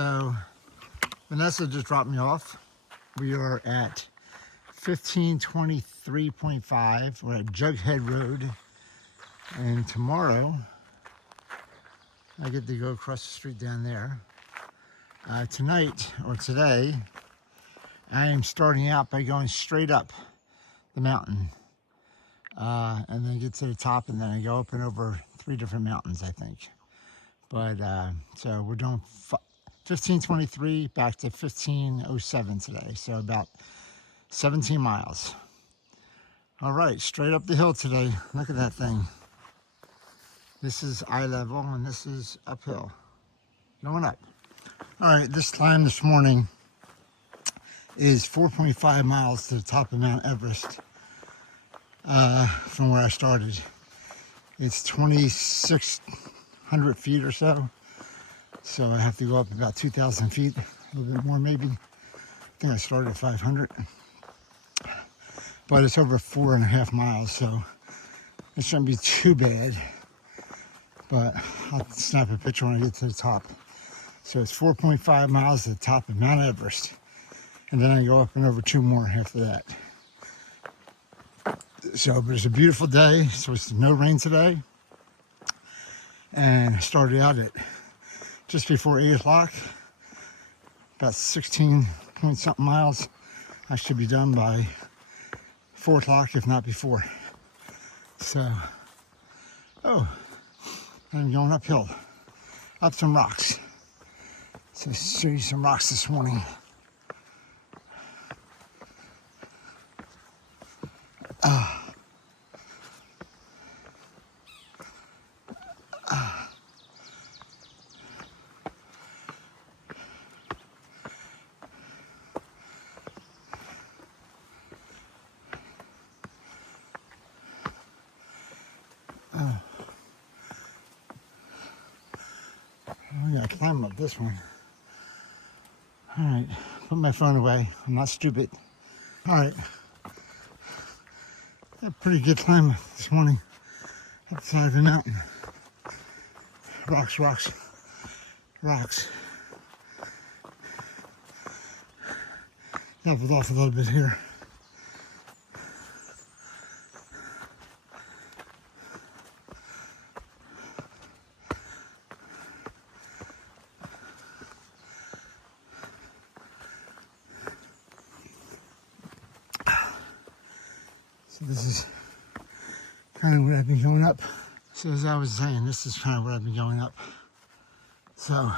So Vanessa just dropped me off. We are at 1523.5. We're at Jug End Rd. And tomorrow, I get to go across the street down there. Tonight, or today, I am starting out by going straight up the mountain. And then get to the top, and then I go up and over 3 different mountains, I think. But, so we're doing 1523 back to 1507 today. So about 17 miles. All right, straight up the hill today. Look at that thing. This is eye level, and this is uphill. Going up. All right, this climb this morning is 4.5 miles to the top of Mount Everest from where I started. It's 2,600 feet or so. So I have to go up about 2,000 feet, a little bit more maybe. I think I started at 500. But it's over 4.5 miles, so it shouldn't be too bad. But I'll snap a picture when I get to the top. So it's 4.5 miles to the top of Mount Everest. And then I go up and over 2 more after that. So, but it's a beautiful day. So it's no rain today. And I started out at just before 8 o'clock, about 16 point something miles. I should be done by 4 o'clock, if not before. So, oh, I'm going uphill, up some rocks. So, show you some rocks this morning. I gotta climb up this one. All right, put my phone away. I'm not stupid. All right, a pretty good climb this morning up the side of the mountain. Rocks, rocks, rocks. Leveled off a little bit here. So this is kind of what I've been going up. So as I was saying, this is kind of what I've been going up. So,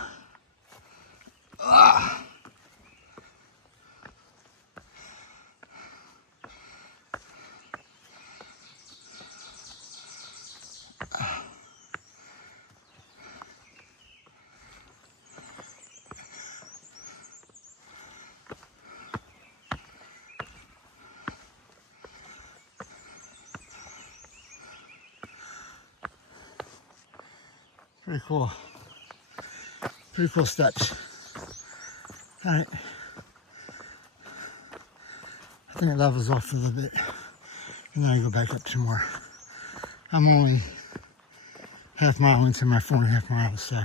pretty cool steps. All right, I think it levels off a little bit, and then I go back up some more. I'm only half mile into my 4.5 miles, so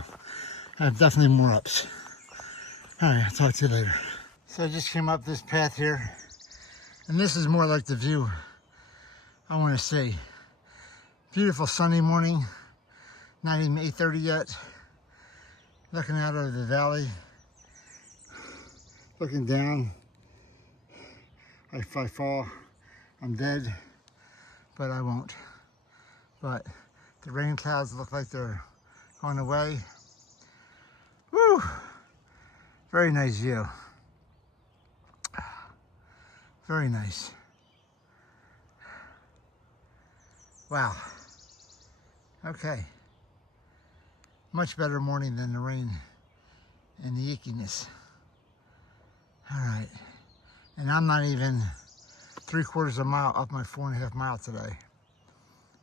I have definitely more ups. All right, I'll talk to you later. So I just came up this path here, and this is more like the view I want to see. Beautiful sunny morning. Not even 8:30 yet. Looking out over the valley. Looking down. If I fall, I'm dead. But I won't. But the rain clouds look like they're going away. Woo! Very nice view. Very nice. Wow. Okay. Much better morning than the rain and the ickiness. All right, and I'm not even 3/4 of a mile up my 4.5 mile today,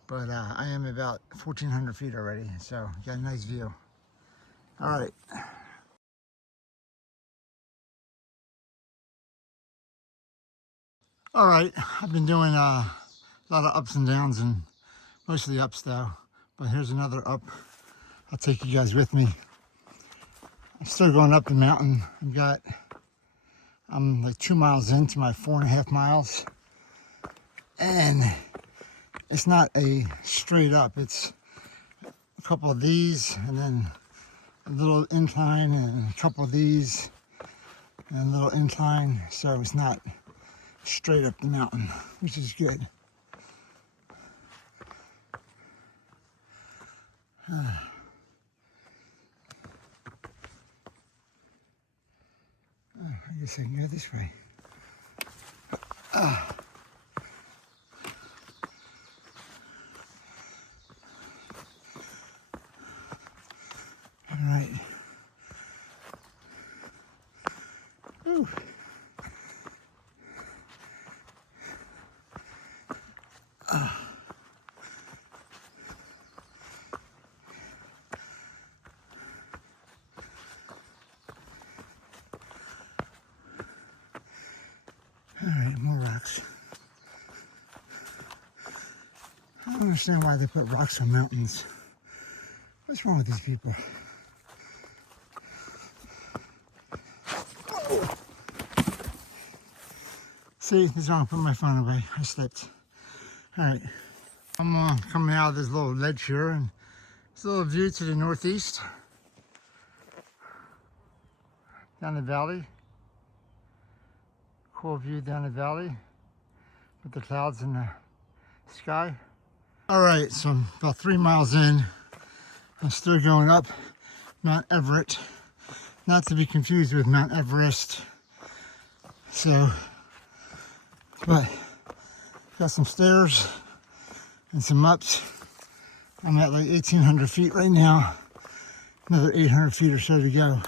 but I am about 1,400 feet already, so got a nice view. All right. All right, I've been doing a lot of ups and downs, and mostly ups though, but here's another up. I'll take you guys with me. I'm still going up the mountain. I'm like 2 miles into my 4.5 miles. And it's not a straight up. It's a couple of these and then a little incline and a couple of these and a little incline. So it's not straight up the mountain, which is good. I guess I can go this way. All right. Ooh. All right, more rocks. I don't understand why they put rocks on mountains. What's wrong with these people? Whoa. See, this is wrong. I put my phone away. I slipped. All right, I'm coming out of this little ledge here, and there's a little view to the northeast, down the valley. Cool view down the valley with the clouds in the sky. All right, so I'm about 3 miles in. I'm still going up Mount Everett, not to be confused with Mount Everest. So, but got some stairs and some ups. I'm at like 1,800 feet right now. Another 800 feet or so to go.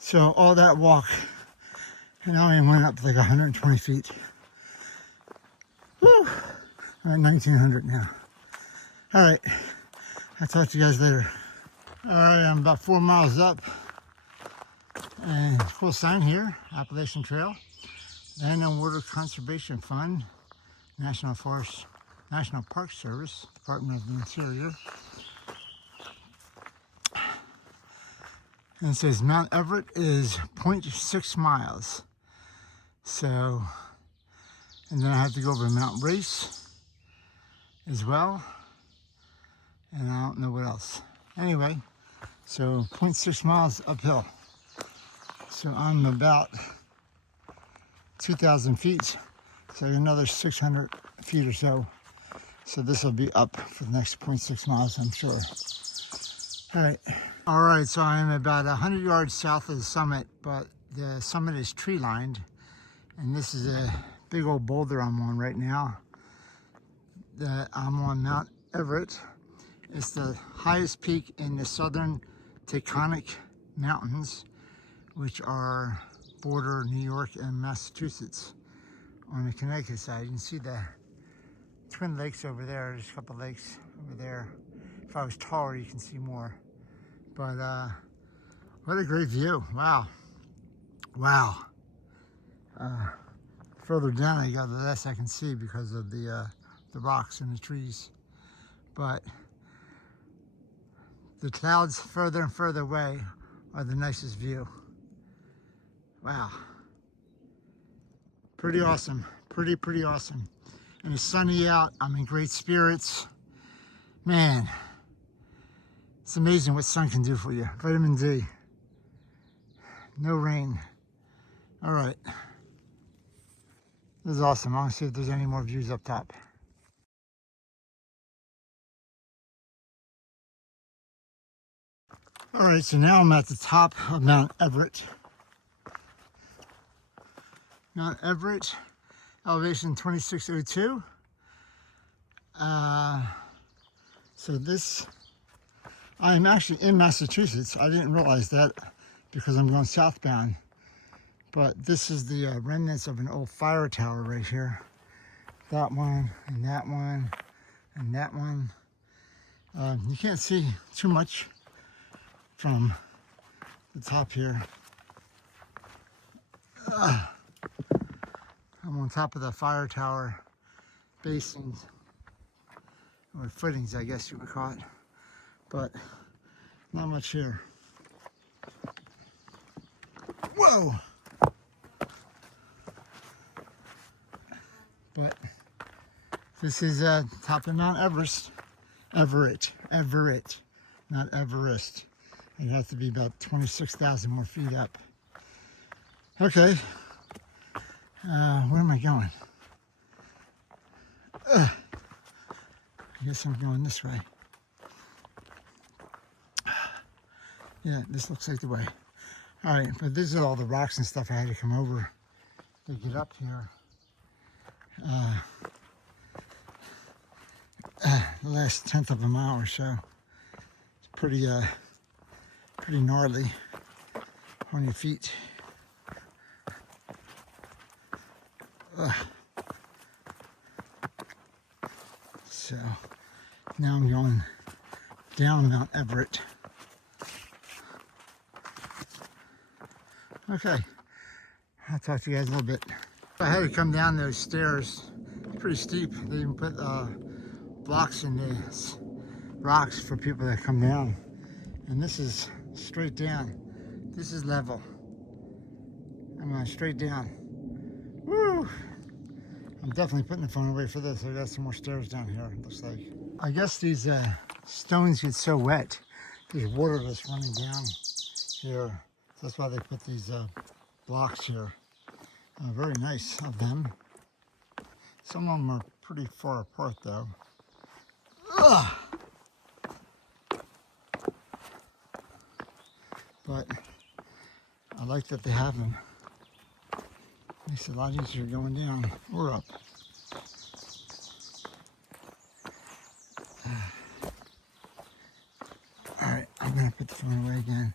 So all that walk, and I only went up like 120 feet. Woo! I'm at 1,900 now. All right, I'll talk to you guys later. All right, I'm about 4 miles up, and cool sign here, Appalachian Trail, Land and Water Conservation Fund, National Park Service, Department of the Interior. And it says Mount Everett is 0.6 miles. So, and then I have to go over Mount Race as well. And I don't know what else. Anyway, so 0.6 miles uphill. So I'm about 2,000 feet. So another 600 feet or so. So this will be up for the next 0.6 miles, I'm sure. All right, so I'm about 100 yards south of the summit, but the summit is tree lined. And this is a big old boulder I'm on right now. I'm on Mount Everett. It's the highest peak in the southern Taconic Mountains, which are border New York and Massachusetts on the Connecticut side. You can see the Twin Lakes over there. There's a couple lakes over there. If I was taller, you can see more. But what a great view. Wow. Wow. Further down I go, the less I can see because of the rocks and the trees. But the clouds further and further away are the nicest view. Wow. Pretty awesome. Pretty awesome. And it's sunny out. I'm in great spirits. Man, it's amazing what sun can do for you. Vitamin D. No rain. All right. This is awesome. I want to see if there's any more views up top. All right, so now I'm at the top of Mount Everett. Mount Everett elevation 2602. So this, I'm actually in Massachusetts. I didn't realize that because I'm going southbound. But this is the remnants of an old fire tower right here. That one, and that one, and that one. You can't see too much from the top here. I'm on top of the fire tower basins, or footings, I guess you would call it, but not much here. Whoa! But this is top of Mount Everest. Everett, not Everest. It'd have to be about 26,000 more feet up. Okay, where am I going? I guess I'm going this way. Yeah, this looks like the way. All right, but these are all the rocks and stuff I had to come over to get up here. The last 1/10 of a mile or so. It's pretty gnarly on your feet. So now I'm going down Mount Everett. Okay, I'll talk to you guys a little bit. I had to come down those stairs. It's pretty steep. They even put blocks in the rocks for people that come down. And this is straight down. This is level. I'm going straight down. Woo! I'm definitely putting the phone away for this. I got some more stairs down here, it looks like. I guess these stones get so wet. There's water that's running down here. That's why they put these blocks here. Very nice of them. Some of them are pretty far apart though. Ugh. But I like that they have them. Makes it a lot easier going down or up. Alright, I'm going to put the phone away again.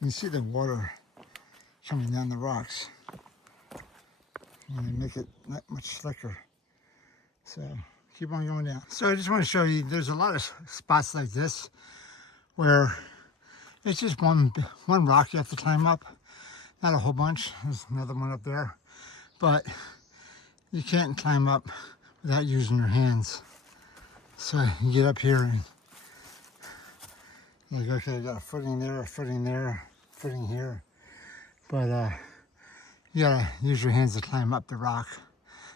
You can see the water coming down the rocks. And they make it that much slicker. So keep on going down. So I just want to show you, there's a lot of spots like this where it's just one rock you have to climb up. Not a whole bunch. There's another one up there. But you can't climb up without using your hands. So you get up here and like, okay, I got a footing there, a footing there, a footing here. But you gotta use your hands to climb up the rock.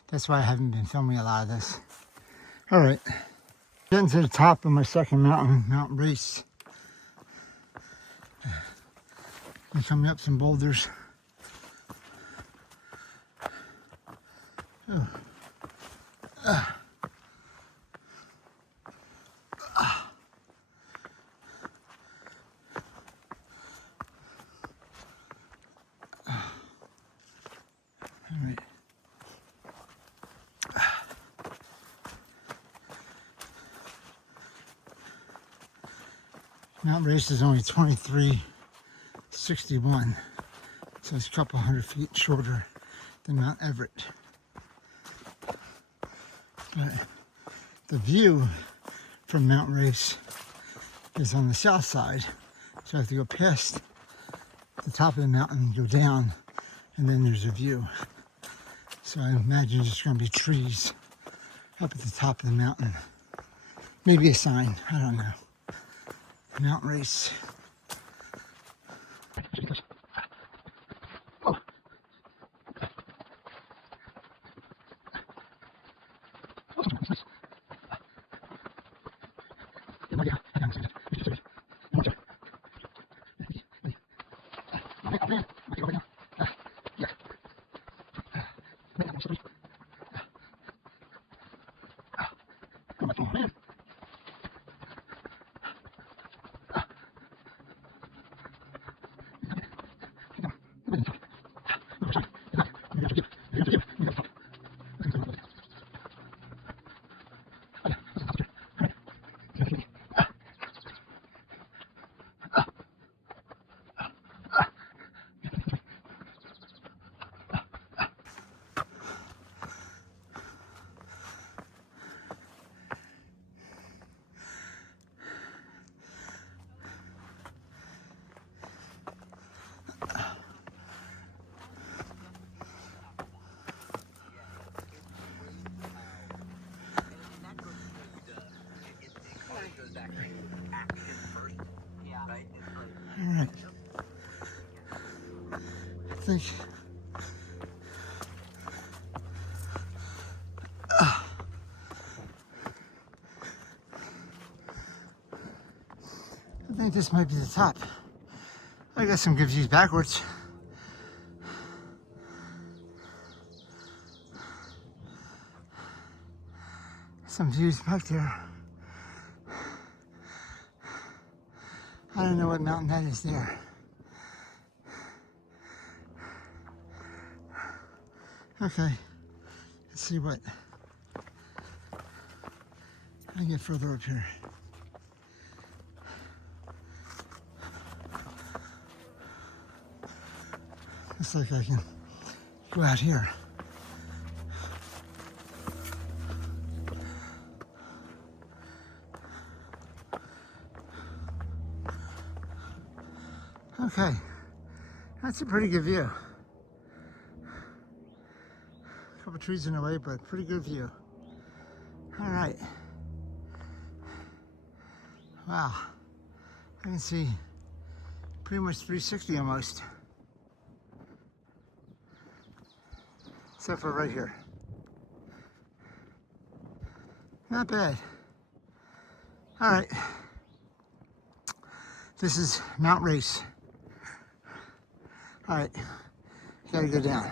That's why I haven't been filming a lot of this. All right, getting to the top of my second mountain, Mount Race. I'm coming up some boulders. Oh. Alright. Mount Race is only 2361, so it's a couple hundred feet shorter than Mount Everett. But the view from Mount Race is on the south side, so I have to go past the top of the mountain and go down, and then there's a view. So I imagine there's going to be trees up at the top of the mountain. Maybe a sign, I don't know. Mount Race. All right. I think this might be the top. I got some good views backwards. Some views back there. I don't know what mountain that is there. Okay, let's see what I get further up here. Looks like I can go out here. Okay, that's a pretty good view. A couple trees in the way, but pretty good view. All right. Wow, I can see pretty much 360 almost. Except for right here. Not bad. All right. This is Mount Race. All right, gotta go down.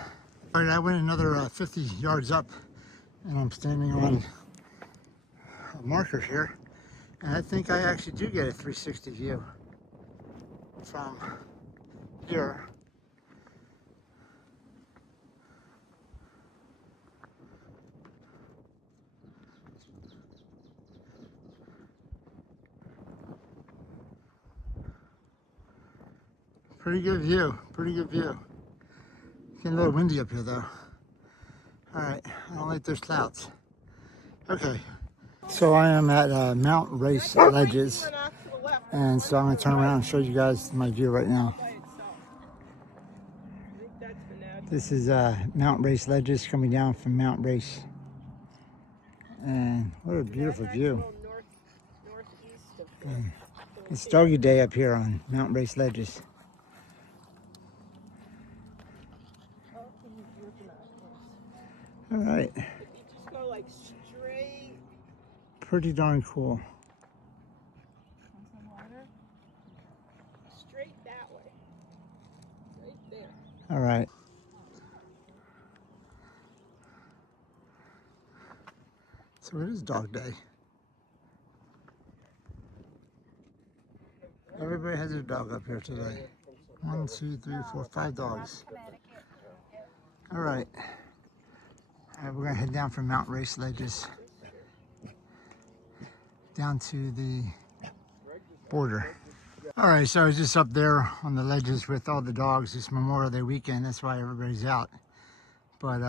All right, I went another 50 yards up and I'm standing on a marker here. And I think I actually do get a 360 view from here. Pretty good view, pretty good view. Getting a little windy up here though. All right, I don't like those clouds. Okay, so I am at Mount Race Ledges. And so I'm gonna turn around and show you guys my view right now. This is Mount Race Ledges coming down from Mount Race. And what a beautiful view. And it's doggy day up here on Mount Race Ledges. All right. You just go like straight. Pretty darn cool. Want some water? Straight that way. Right there. All right. So it is dog day. Everybody has their dog up here today. 1, 2, 3, 4, 5 dogs. All right. We're gonna head down from Mount Race Ledges down to the border. All right, so I was just up there on the ledges with all the dogs. It's Memorial Day weekend, that's why everybody's out. But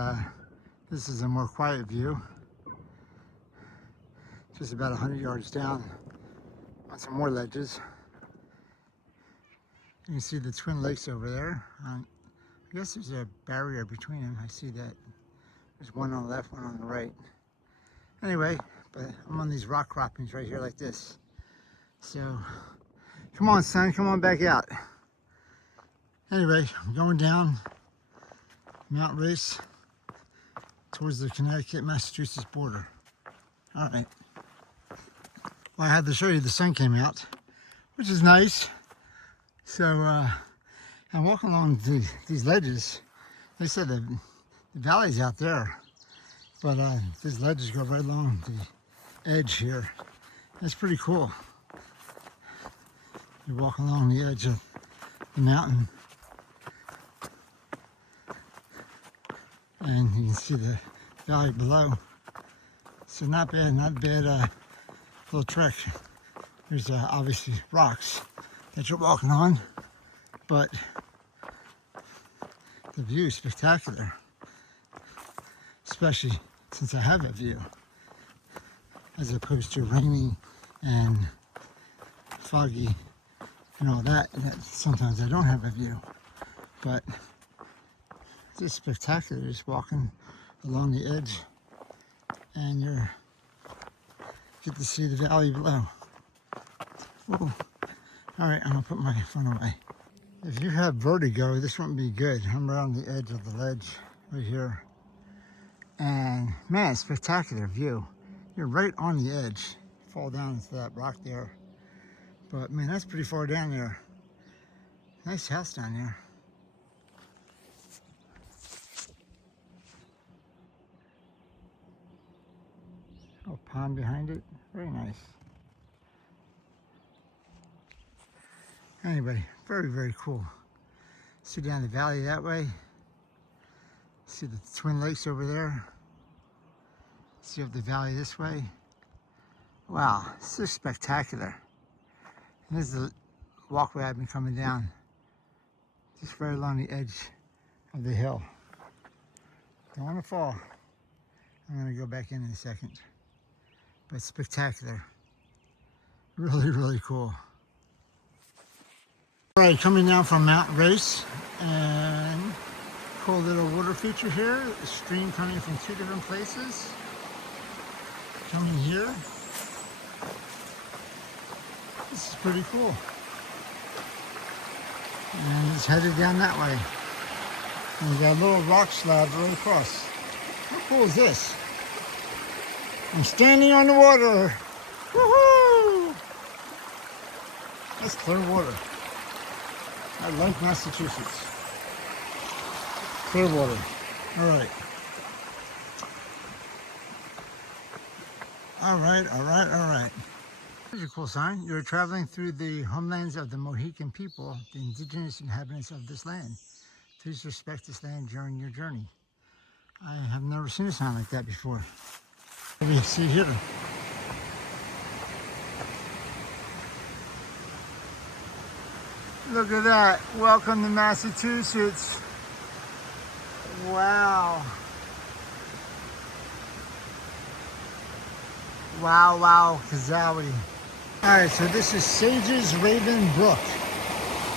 this is a more quiet view. Just about 100 yards down on some more ledges. You can see the Twin Lakes over there. I guess there's a barrier between them. I see that. There's one on the left, one on the right. Anyway, but I'm on these rock croppings right here like this. So, come on son, come on back out. Anyway, I'm going down Mount Race towards the Connecticut-Massachusetts border. All right. Well, I had to show you the sun came out, which is nice. So, I'm walking along these ledges. They said the valley's out there, but these ledges go right along the edge here. That's pretty cool. You walk along the edge of the mountain and you can see the valley below. So not bad, not a bad little trek. There's obviously rocks that you're walking on, but the view is spectacular. Especially since I have a view, as opposed to rainy and foggy and all that sometimes I don't have a view. But it's just spectacular, just walking along the edge and you get to see the valley below. Ooh. All right, I'm gonna put my phone away. If you have vertigo, this wouldn't be good. I'm right on the edge of the ledge right here. And man, spectacular view. You're right on the edge. Fall down into that rock there. But man, that's pretty far down there. Nice house down there. Oh, pond behind it. Very nice. Anyway, very, very cool. See down the valley that way. See the Twin Lakes over there. See up the valley this way. Wow, this is spectacular. And this is the walkway I've been coming down. Just right along the edge of the hill. Don't want to fall. I'm going to go back in a second. But spectacular. Really, really cool. All right, coming down from Mount Race, and cool little water feature here. A stream coming from two different places. Coming here. This is pretty cool. And it's headed down that way. And we got a little rock slab right across. How cool is this? I'm standing on the water. Woohoo! That's clear water. I like Massachusetts. Clear water. All right. All right. Here's a cool sign. You're traveling through the homelands of the Mohican people, the indigenous inhabitants of this land. Please respect this land during your journey. I have never seen a sign like that before. What do you see here? Look at that. Welcome to Massachusetts. Wow. Wow, Kazowie. Alright, so this is Sage Ravine Brook.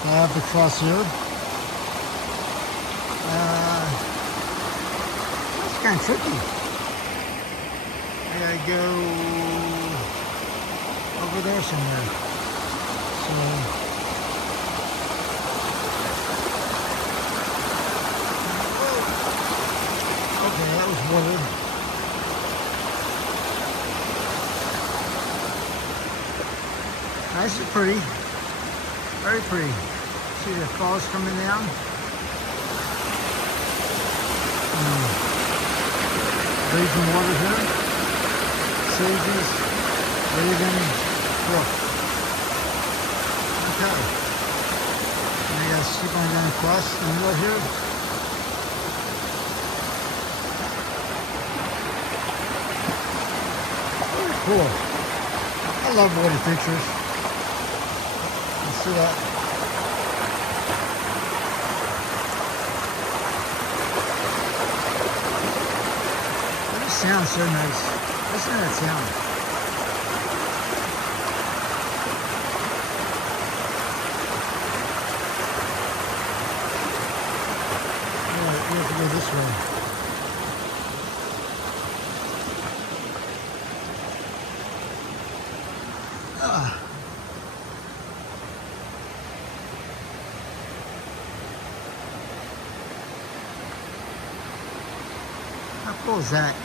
I have to cross here. It's kind of tricky. I gotta go over there somewhere. So, okay, that was water. Nice and pretty. Very pretty. See the falls coming down? Raging water here. Sage's Ravine Brook. Okay. And I gotta keep on going across the middle here. Very cool. I love water pictures. You see that? That just sounds so nice. Listen to that sound. Alright, we have to go this way. How cool is that?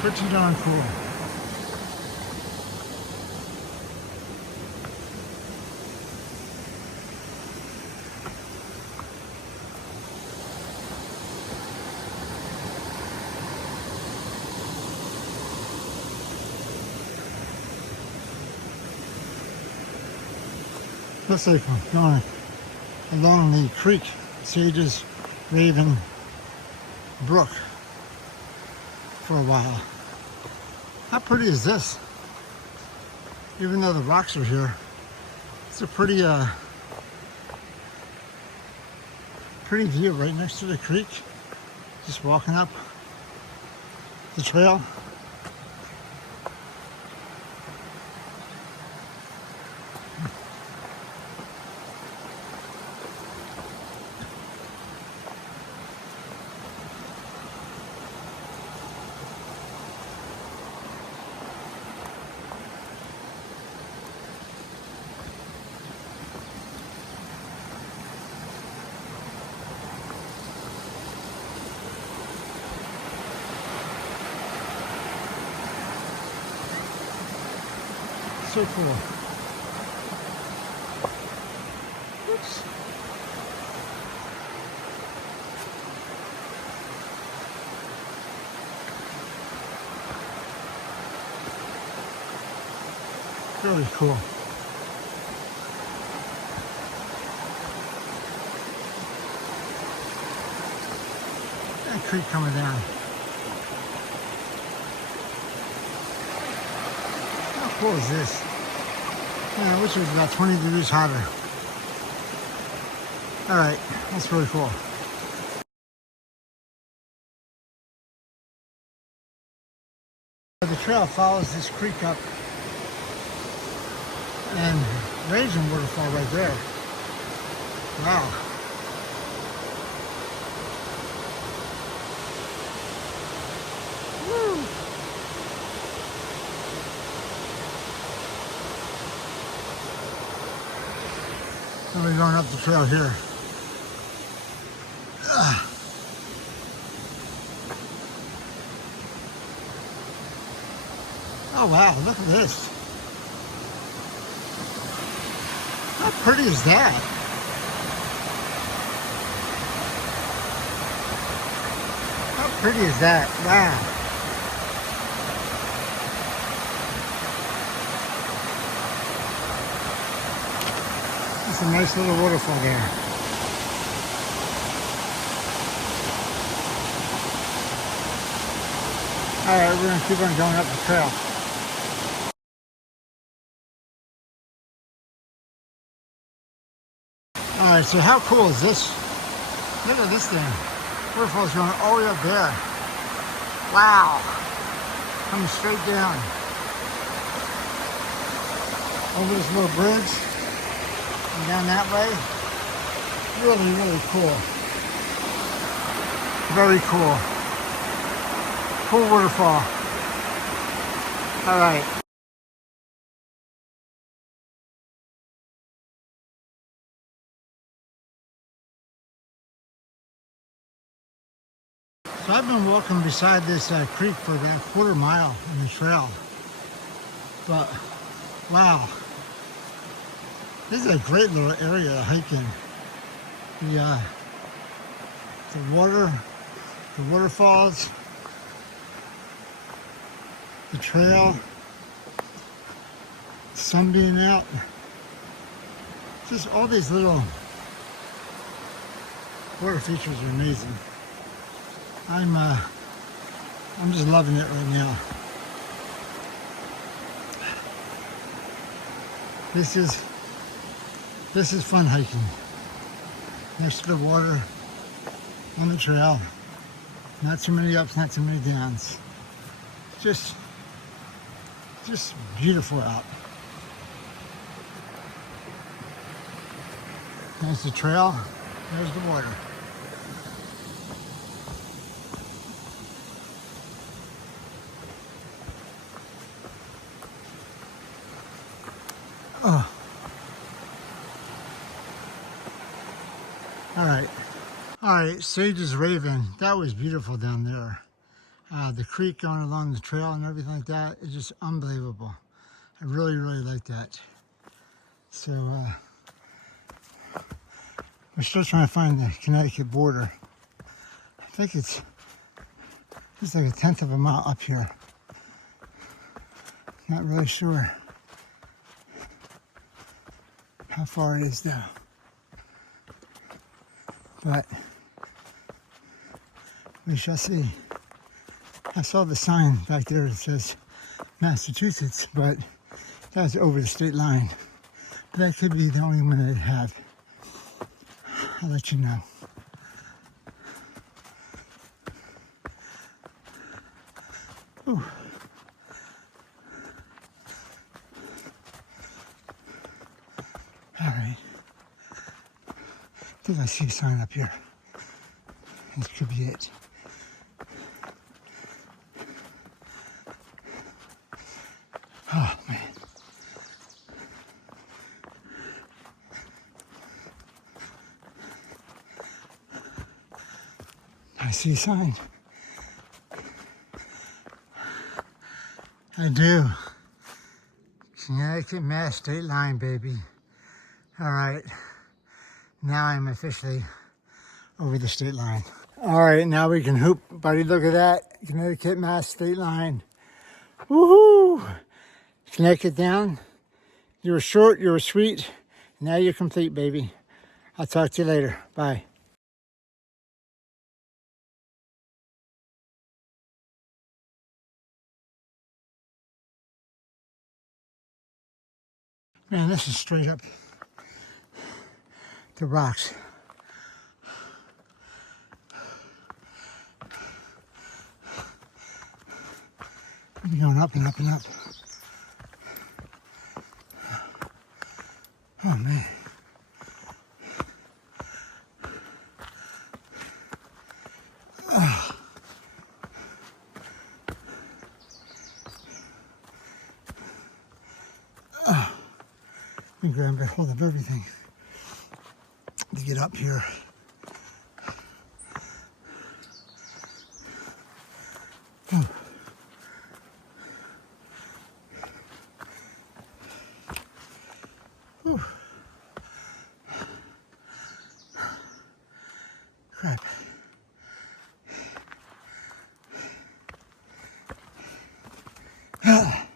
Pretty darn cool. Looks like we're going along the creek, Sage Ravine Brook, for a while. How pretty is this? Even though the rocks are here, it's a pretty pretty view right next to the creek. Just walking up the trail. So cool. Oops. Really cool. That creek coming down. How cool is this? Man, I wish it was about 20 degrees hotter. Alright, that's really cool. The trail follows this creek up and Raging waterfall right there. Wow. Woo. And we're going up the trail here. Oh wow, look at this. How pretty is that? How pretty is that? Wow. That's a nice little waterfall there. Alright, we're going to keep on going up the trail. Alright, so how cool is this? Look at this thing. Waterfall's going all the way up there. Wow. Coming straight down. Over this little bridge. And down that way. Really, really cool. Very cool. Cool waterfall. Alright. So I've been walking beside this creek for about a quarter mile in the trail. But, wow. This is a great little area to hike in. The water, the waterfalls, the trail, the sun being out. Just all these little water features are amazing. I'm just loving it right now. This is fun hiking. Next to the water, on the trail. Not too many ups, not too many downs. Just beautiful out. There's the trail, there's the water. Oh. All right, Sage Ravine. That was beautiful down there. The creek going along the trail and everything like that is just unbelievable. I really, really like that. So, we're still trying to find the Connecticut border. I think it's like a 1/10 of a mile up here. Not really sure how far it is now. But we shall see. I saw the sign back there that says Massachusetts, but that was over the state line. But that could be the only one they have. I'll let you know. Ooh. All right. I think I see a sign up here. This could be it. Oh, man. I see a sign. I do. Connecticut Mass State Line, baby. All right, now I'm officially over the state line. All right, now we can hoop, buddy. Look at that, Connecticut Mass State Line. Woohoo! Connecticut down. You were short, you were sweet. Now you're complete, baby. I'll talk to you later. Bye. Man, this is straight up the rocks. You're going up and up and up. Oh man. Let me grab a hold of everything to get up here. Oh. Whew. Crap. Ah.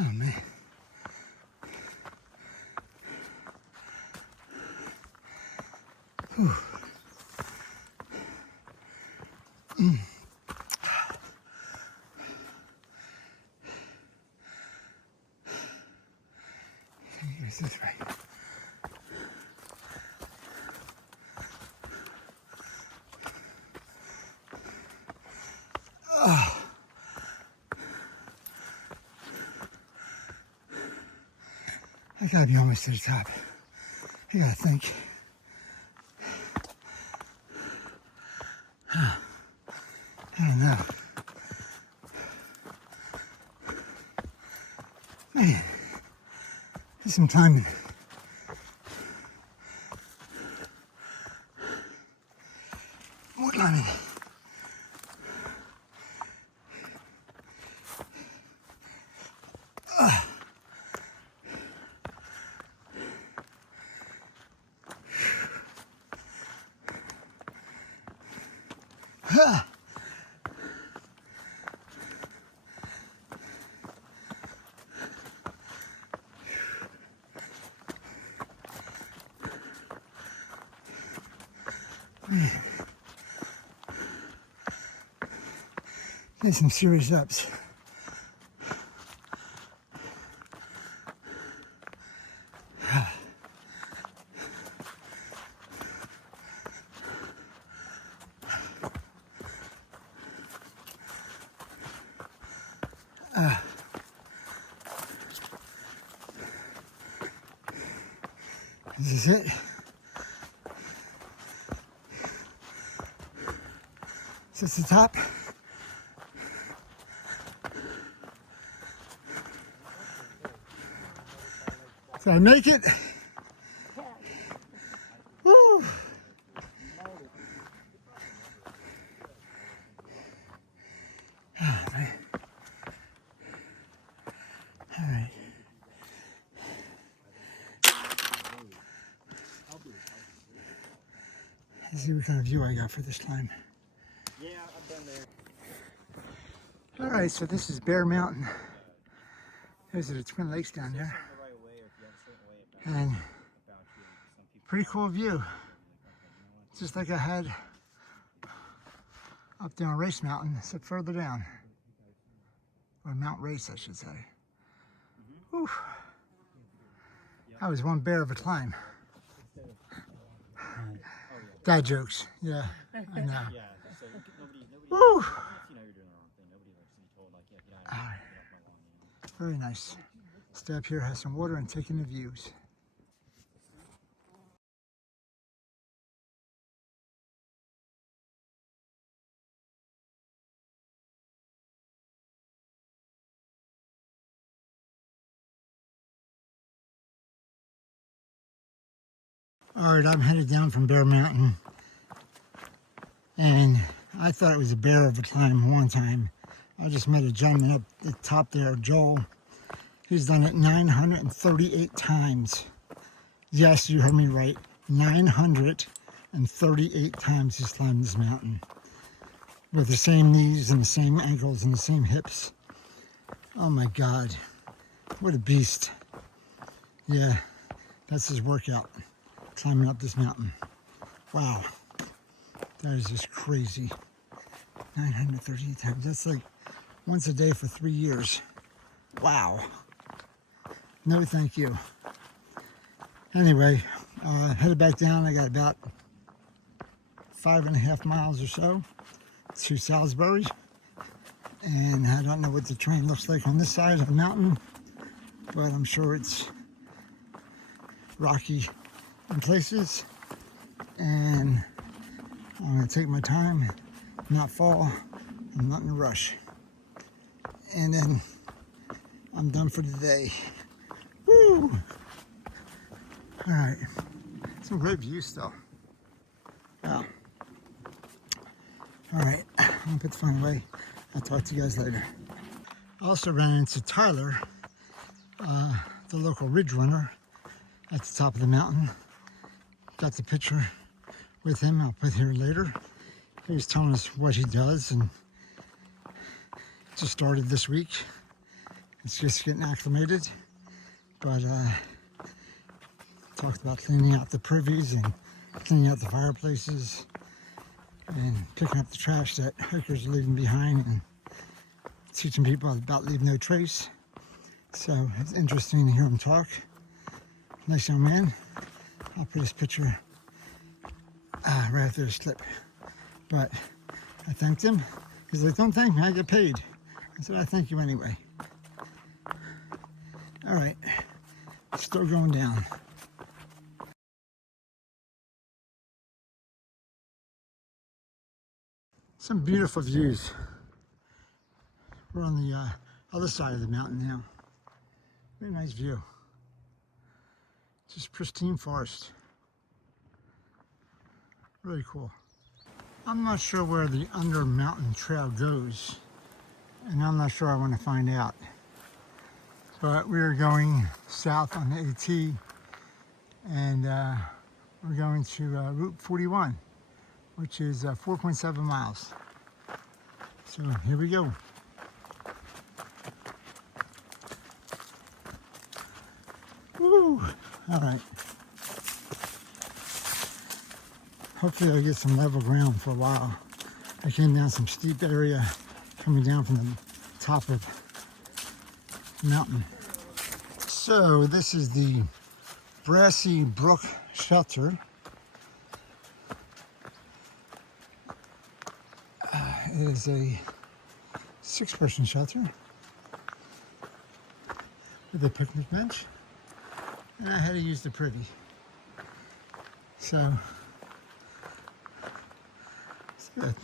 Oh man. Whew. Here's this way. I gotta be almost to the top. I gotta think. I don't know. Man, there's some timing. More climbing. There's some serious ups. This is it. Is this the top? Did I make it? Woo! Oh, man. All right. Let's see what kind of view I got for this climb. Yeah, I've been there. All right, so this is Bear Mountain. Those are the Twin Lakes down there. And pretty cool view. Just like I had up down Race Mountain, except further down. Or Mount Race, I should say. Whew. That was one bear of a climb. Dad jokes, yeah, I know. Woo! All right. Very nice. Stay up here, have some water, and take in the views. All right, I'm headed down from Bear Mountain, and I thought it was a bear of a climb one time. I just met a gentleman up the top there, Joel. He's done it 938 times. Yes, you heard me right. 938 times he's climbed this mountain. With the same knees and the same ankles and the same hips. Oh my God, what a beast. Yeah, that's his workout, climbing up this mountain. Wow, that is just crazy. 938 times, that's like once a day for 3 years. Wow. No, thank you. Anyway, headed back down. I got about 5.5 miles or so to Salisbury. And I don't know what the terrain looks like on this side of the mountain, but I'm sure it's rocky in places. And I'm going to take my time, not fall. I'm not in a rush. And then I'm done for the day. Woo! All right, some great views still. Wow. All right, I'm gonna put the phone away. I'll talk to you guys later. I also ran into Tyler, the local ridge runner at the top of the mountain. Got the picture with him, I'll put here later. He was telling us what he does, and just started this week. It's just getting acclimated, but talked about cleaning out the privies and cleaning out the fireplaces and picking up the trash that hikers are leaving behind and teaching people about leave no trace. So it's interesting to hear him talk. Nice young man. I'll put his picture right after the slip. But I thanked him. He's like, don't thank me, I get paid. I said, I thank you anyway. All right, still going down. Some beautiful views. We're on the other side of the mountain now. Very nice view. Just pristine forest. Really cool. I'm not sure where the Under Mountain Trail goes, and I'm not sure I want to find out. But we are going south on the AT, and we're going to Route 41, which is 4.7 miles. So here we go. Woo! All right. Hopefully I'll get some level ground for a while. I came down some steep area coming down from the top of the mountain. So this is the Brassy Brook Shelter. It is a 6-person shelter with a picnic bench, and I had to use the privy. So it's good.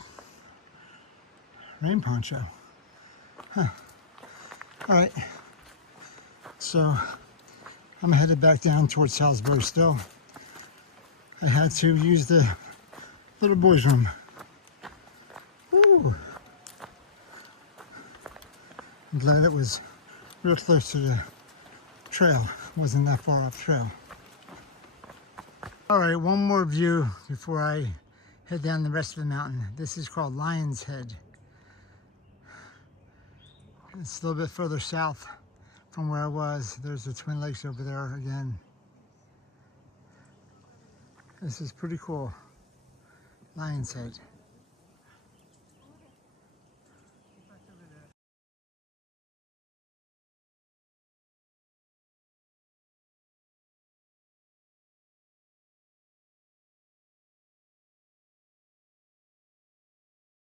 Rain poncho. Huh. All right. So I'm headed back down towards Salisbury still. I had to use the little boys' room. Woo. I'm glad it was real close to the trail. It wasn't that far off trail. All right, one more view before I head down the rest of the mountain. This is called Lion's Head. It's a little bit further south from where I was. There's the Twin Lakes over there again. This is pretty cool. Lion's Head.